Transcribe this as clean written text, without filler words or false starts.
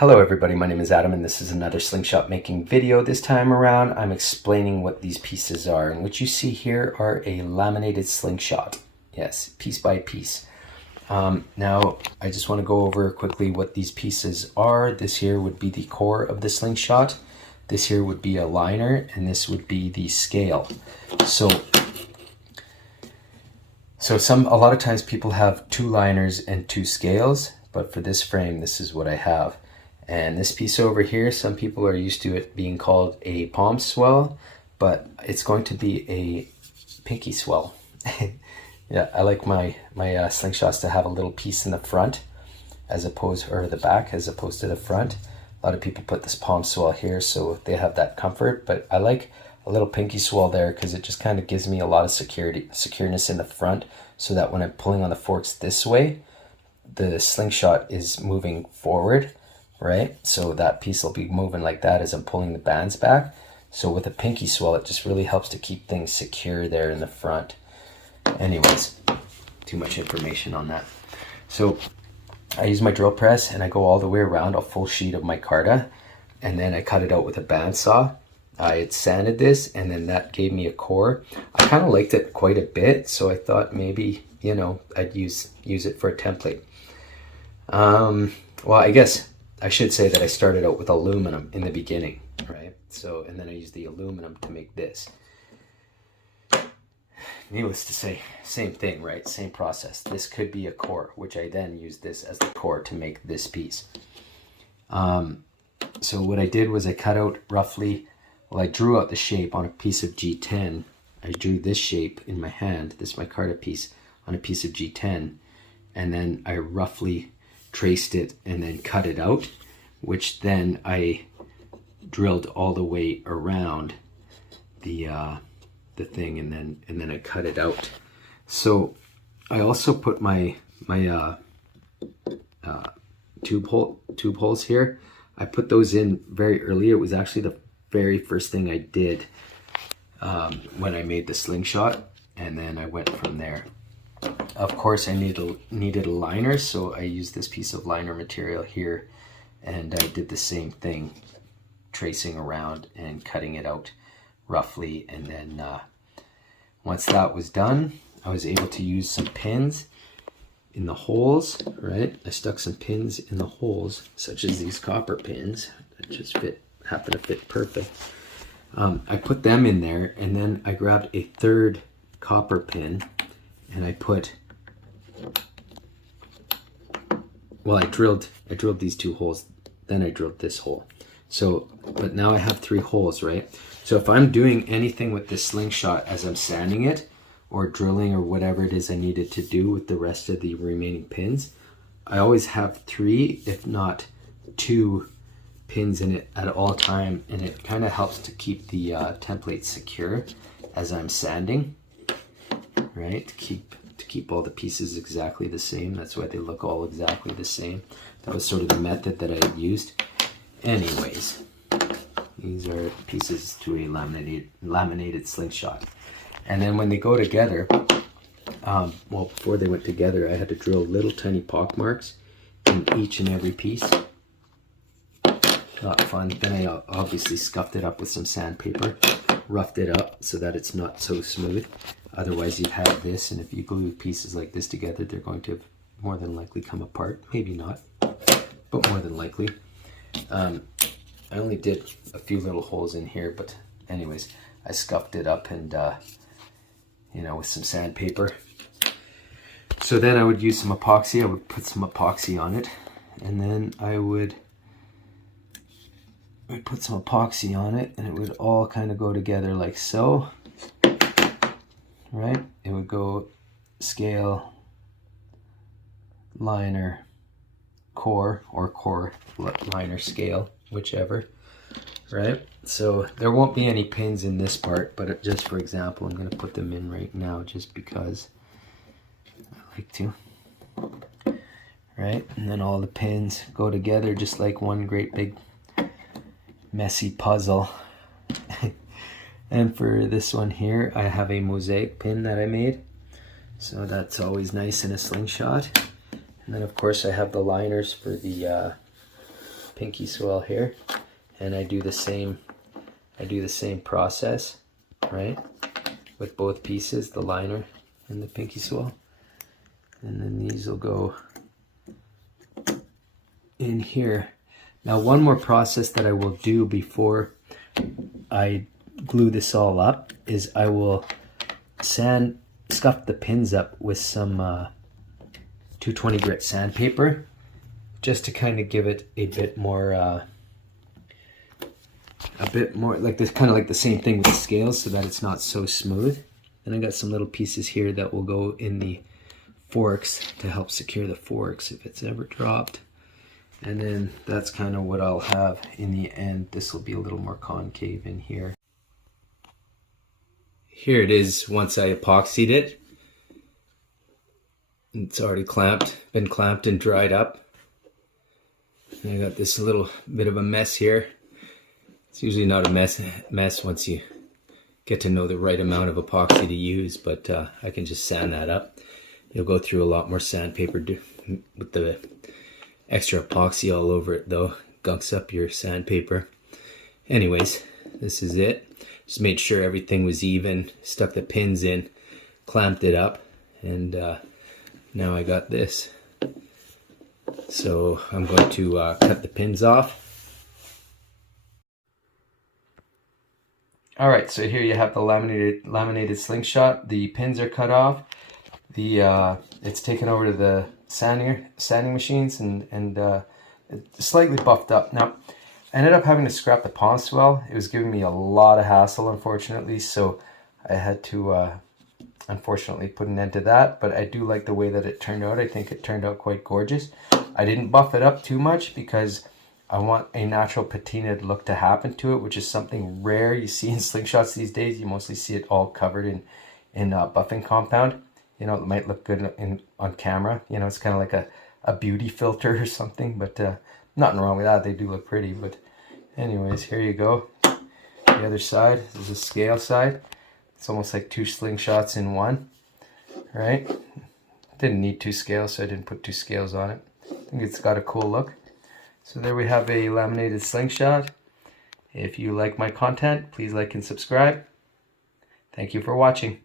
Hello everybody, my name is Adam and this is another slingshot making video. This time around I'm explaining what these pieces are, and what you see here are a laminated slingshot. Yes, piece by piece. Now I just want to go over quickly what these pieces are. This here would be the core of the slingshot. This here would be a liner, and this would be the scale. So a lot of times people have two liners and two scales, but for this frame this is what I have. And this piece over here, some people are used to it being called a palm swell, but it's going to be a pinky swell. Yeah, I like my slingshots to have a little piece in the front or the back as opposed to the front. A lot of people put this palm swell here so they have that comfort, but I like a little pinky swell there because it just kind of gives me a lot of secureness in the front, so that when I'm pulling on the forks this way, the slingshot is moving forward. Right, so that piece will be moving like that as I'm pulling the bands back. So with a pinky swell, it just really helps to keep things secure there in the front. Anyways, too much information on that. So I use my drill press and I go all the way around a full sheet of micarta, and then I cut it out with a bandsaw. I had sanded this, and then that gave me a core. I kind of liked it quite a bit, so I thought maybe, you know, I'd use it for a template. Well, I guess I should say that I started out with aluminum in the beginning, right? So, and then I used the aluminum to make this. Needless to say, same thing, right? Same process. This could be a core, which I then used this as the core to make this piece. So what I did was I cut out roughly, well, I drew out the shape on a piece of G10. I drew this shape in my hand, this micarta piece, on a piece of G10, and then I roughly traced it and then cut it out, which then I drilled all the way around the thing, and then I cut it out. So I also put my tube holes here. I put those in very early. It was actually the very first thing I did when I made the slingshot, and then I went from there. Of course, I needed a liner, so I used this piece of liner material here, and I did the same thing, tracing around and cutting it out roughly. And then once that was done, I was able to use some pins in the holes, right? I stuck some pins in the holes, such as these copper pins that just happen to fit perfect. I put them in there, and then I grabbed a third copper pin, and I drilled these two holes, then I drilled this hole. So, but now I have three holes, right? So if I'm doing anything with this slingshot as I'm sanding it, or drilling, or whatever it is I needed to do with the rest of the remaining pins, I always have three, if not two, pins in it at all time, and it kind of helps to keep the template secure as I'm sanding, right? To keep all the pieces exactly the same. That's why they look all exactly the same. That was sort of the method that I had used. Anyways, these are pieces to a laminated slingshot. And then when they go together, well, before they went together, I had to drill little tiny pock marks in each and every piece. Not fun. Then I obviously scuffed it up with some sandpaper, roughed it up so that it's not so smooth. Otherwise you'd have this, and if you glue pieces like this together, they're going to more than likely come apart. Maybe not, but more than likely. I only did a few little holes in here, but anyways, I scuffed it up and you know, with some sandpaper. So then I would use some epoxy. I would put some epoxy on it, and then I would put some epoxy on it, and it would all kind of go together like so, right? It would go scale, liner, core, or core, liner, scale, whichever, right? So there won't be any pins in this part, but just for example, I'm going to put them in right now just because I like to, right? And then all the pins go together just like one great big messy puzzle. And for this one here, I have a mosaic pin that I made, so that's always nice in a slingshot. And then of course I have the liners for the pinky swell here, and I do the same process, right, with both pieces, the liner and the pinky swell. And then these will go in here. Now, one more process that I will do before I glue this all up is I will scuff the pins up with some 220 grit sandpaper, just to kind of give it a bit more like this, kind of like the same thing with the scales, so that it's not so smooth. And I got some little pieces here that will go in the forks to help secure the forks if it's ever dropped. And then that's kind of what I'll have in the end. This will be a little more concave in here. Here it is once I epoxied it. It's already been clamped and dried up. And I got this little bit of a mess here. It's usually not a mess once you get to know the right amount of epoxy to use, but I can just sand that up. You'll go through a lot more sandpaper with the extra epoxy all over it though. Gunks up your sandpaper. Anyways, this is it. Just made sure everything was even, stuck the pins in, clamped it up, and now I got this. So I'm going to cut the pins off. Alright, so here you have the laminated slingshot. The pins are cut off. It's taken over to the sanding machines, and it's slightly buffed up. Now, I ended up having to scrap the palm swell. It was giving me a lot of hassle, unfortunately, so I had to unfortunately put an end to that. But I do like the way that it turned out. I think it turned out quite gorgeous. I didn't buff it up too much because I want a natural patinaed look to happen to it, which is something rare you see in slingshots these days. You mostly see it all covered in buffing compound. You know, it might look good on camera. You know, it's kind of like a beauty filter or something, but nothing wrong with that. They do look pretty. But anyways, here you go. The other side, this is the scale side. It's almost like two slingshots in one, right? Didn't need two scales, so I didn't put two scales on it. I think it's got a cool look. So there we have a laminated slingshot. If you like my content, please like and subscribe. Thank you for watching.